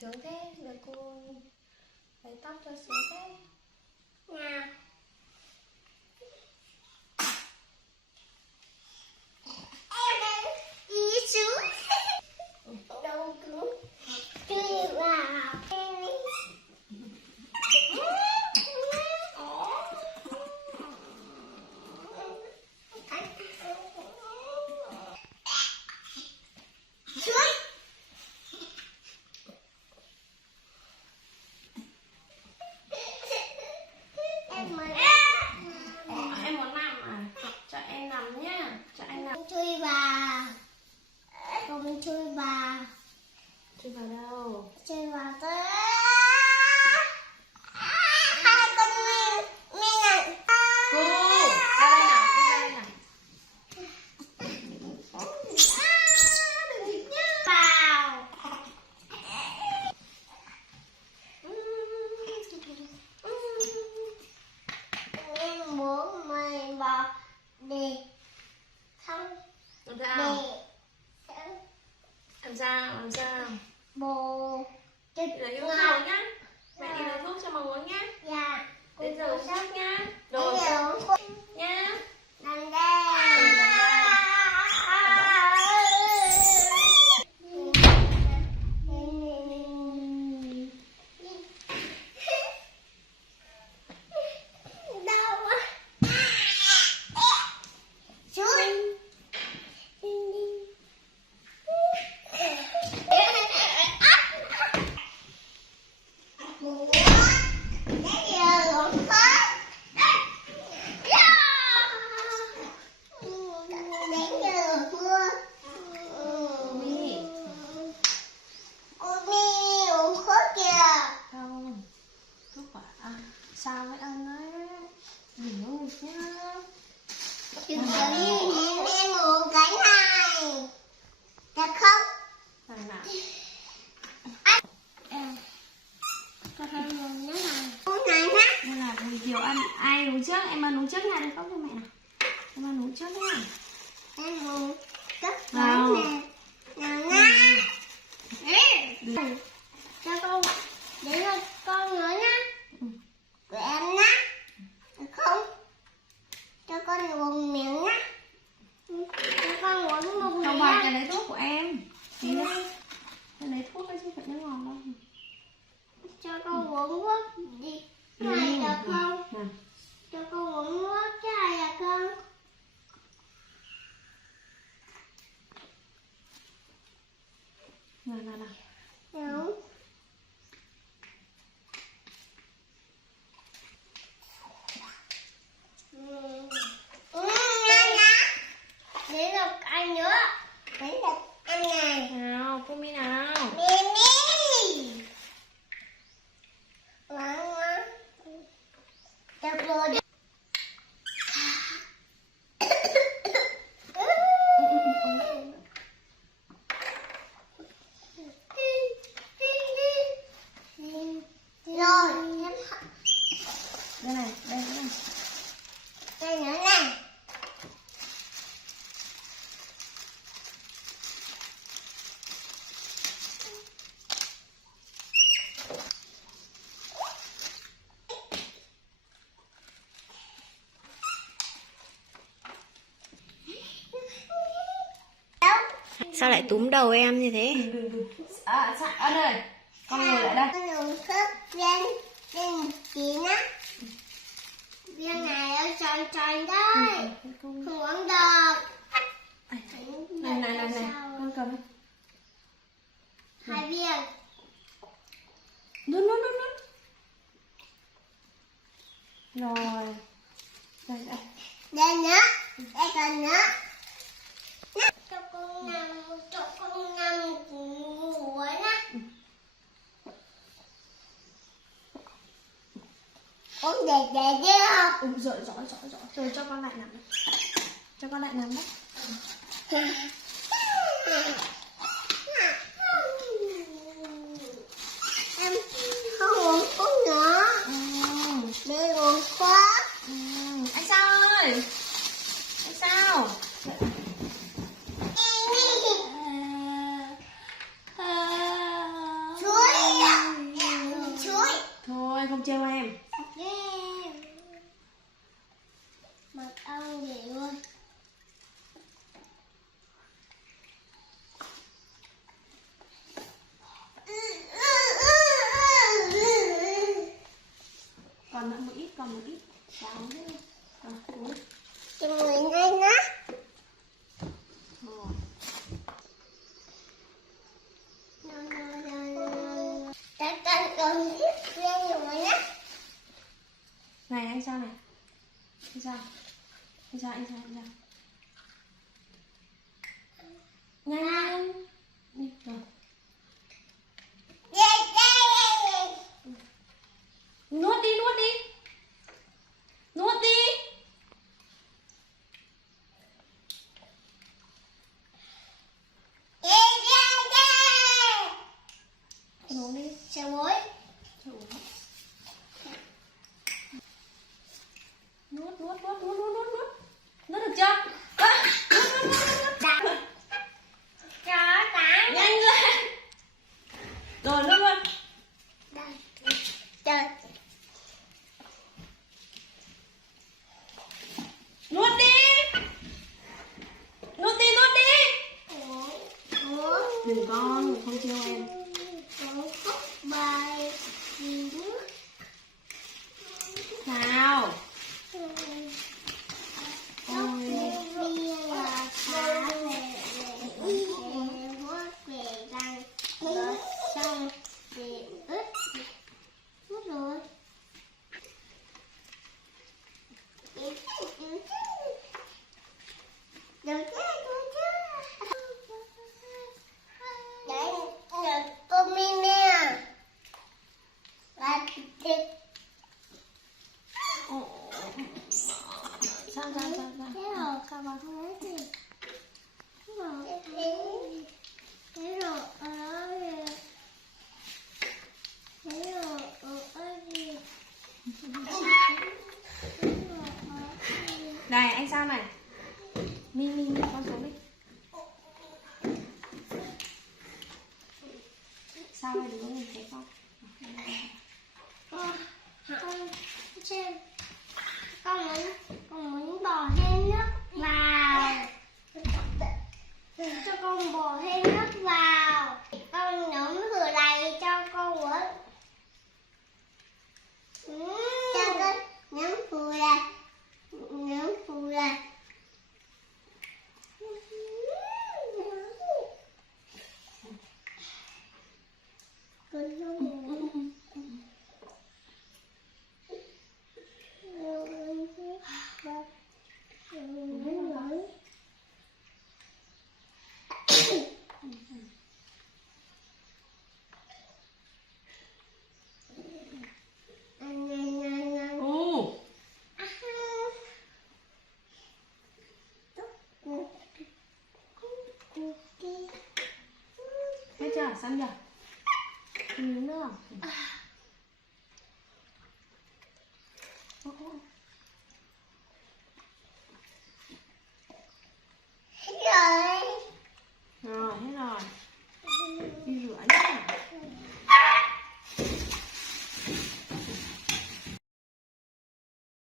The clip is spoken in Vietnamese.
Sướng thế, giờ cô lấy tóc cho sướng thế. Nào. Em đang đi xuống. Đâu cũng chui vào. Em muốn nằm à? Cho em nằm nhá. Cho anh nằm. Chui vào. Không chui vào. Chui vào đâu? Chui vào tới. Hai con mình này. Cô, ra đây nào, cô ra đây nào. Vào. Em muốn mình vào đi không Làm đi sao? Làm sao? Làm sao? bồ Đi lấy thuốc uống nhá. Mẹ đi lấy thuốc cho mà uống nhá. dạ Đến giờ uống thuốc nhá. rồi Rồi nhá. nằm đây đau quá xuống Không. Thuốc quả à? Sao với anh ấy? Đừng có nghịch nhá. em ngủ cái này được không? Này nào. Cho thêm nguồn nữa này. Uống này nhá. Đây là buổi chiều ăn. Ai uống trước? Em ăn uống trước nha. Đây không cho mẹ nào. Em ăn uống trước nhá. Em uống rất Nào. nè. Nào nhá. Cho con. Để cho con nữa nhá. Của em nhá. Được không? Cho con uống miếng nhá. Cho con uống một Không miếng phải nhá. cái đấy thuốc của em. Tí nữa. Cái đấy thuốc đấy chứ phải nước ngọt đâu. Cho con uống thuốc đi. Này được không? Nào. Cho con uống thuốc cái này được không? Nào nào nào. Đúng. Ngon lắm. Đến lượt anh nữa. Đến lượt anh này. Nào, cô mi nào. Mimi. Ngon lắm. Được rồi. Rồi, Đây này, đây này. đây nữa này. Sao lại túm đầu em như thế? À, đây. Con ngồi lại đây. Con dùng khớp viên một tí nhá. Viên này ở tròn tròn đây. Không uống được. Này, con cầm. Hai viên. Đúng. Rồi. Đây. Đây nữa. Đây còn nữa. Cho con nằm ngủ ấy nhá. Uống để chứ không? Rồi. Rồi cho con lại nằm. Cho con lại nằm đấy. Em không uống thuốc nữa. Để uống thuốc. Anh sao ơi? Anh sao? Chuối. không trêu em. Yeah. Mặc áo gì luôn. Còn nữa một ít, còn một ít. Chào thế. Uống. Cho người ngay nhá. Chắc chắn cần thiết lên rồi nhá. Này anh sao này? Anh sao? Anh sao? Anh sao? Anh sao? Nhanh. Đi rồi. Nuốt đi, nuốt đi. Nuốt đi. Uống đi. Chào muối. Nuốt, nuốt, nuốt, nuốt, nuốt, nuốt, nuốt. Nuốt được chưa? Đắng. Chó đắng. Nhanh lên. Rồi nuốt luôn. Đây. Trời. Nuốt đi. Nuốt đi, nuốt đi. Đừng con, không trêu em. Bài nước. Nào. Sao sao sao sao? Thế rồi, sao mà không lấy gì? Thế rồi, thế rồi, thế rồi, Này anh sao này? Mi con xuống đi. Sao đây đứng nhìn thấy không? con trên con muốn bỏ thêm nước vào, cho con bỏ thêm nước vào, con nấu rửa đầy cho con uống. Cho con nhắm phù ra, nhắm phù ra. Con không Hết chưa? Xong chưa? Miếng nữa.